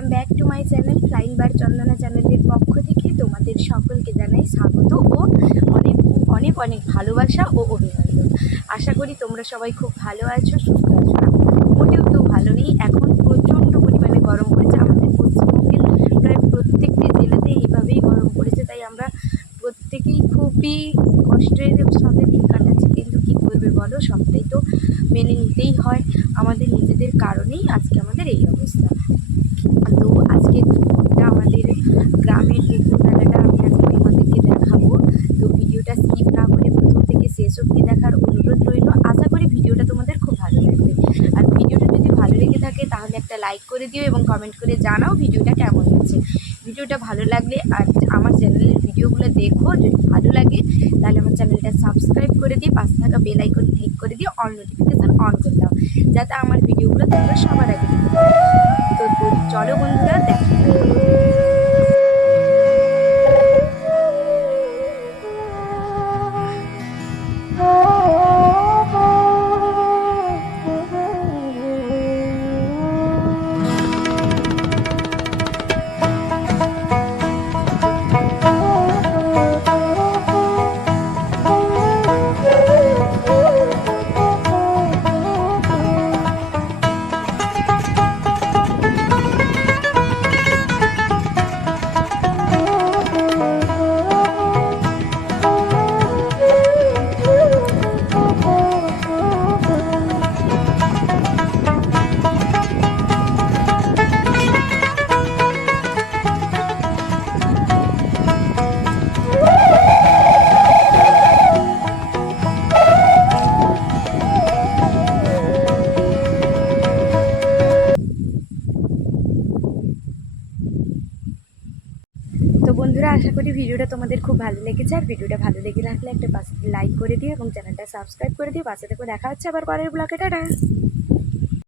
Welcome back to my channel flying bar Chandana চ্যানেলের পক্ষ থেকে তোমাদের সকলকে জানাই স্বাগত ও অনেক অনেক অনেক ভালোবাসা ও অভিনন্দন। আশা করি তোমরা সবাই খুব ভালো আছো, সুস্থ আছো। মোটেও তো ভালো নেই, এখন প্রচণ্ড পরিমাণে গরম পড়েছে। আমাদের পশ্চিমবঙ্গের প্রায় প্রত্যেকটি জেলাতে এইভাবেই গরম পড়েছে, তাই আমরা প্রত্যেকেই খুবই কষ্টের সাথে দিন কাটাচ্ছি। কিন্তু কী করবে বলো, সবটাই তো মেনে নিতেই হয়। আমাদের নিজেদের কারণেই আজকে আমাদের এই অবধি দেখার অনুরোধ রইল। আশা করি ভিডিওটা তোমাদের খুব ভালো লাগবে। আর ভিডিওটা যদি ভালো লেগে থাকে, তাহলে একটা লাইক করে দিও এবং কমেন্ট করে জানাও ভিডিওটা কেমন হচ্ছে ভিডিওটা ভালো লাগলে আর আমার চ্যানেলের ভিডিওগুলো দেখো, যদি ভালো লাগে, তাহলে আমার চ্যানেলটা সাবস্ক্রাইব করে দিয়ে পাশে থাকা বেল আইকন ক্লিক করে দিয়ে অল নোটিফিকেশান অন করে দাও। যাতে আমার ভিডিওগুলো তোমরা সবার আগে তো চলো বন্ধুরা, দেখা তো বন্ধুরা, আশা করি ভিডিওটা তোমাদের খুব ভালো লেগেছে। আর ভিডিওটা ভালো লেগে রাখলে একটা লাইক করে দিও এবং চ্যানেলটা সাবস্ক্রাইব করে দিও। পাশে থেকে দেখা হচ্ছে আবার পরের ব্লগে। টাটা!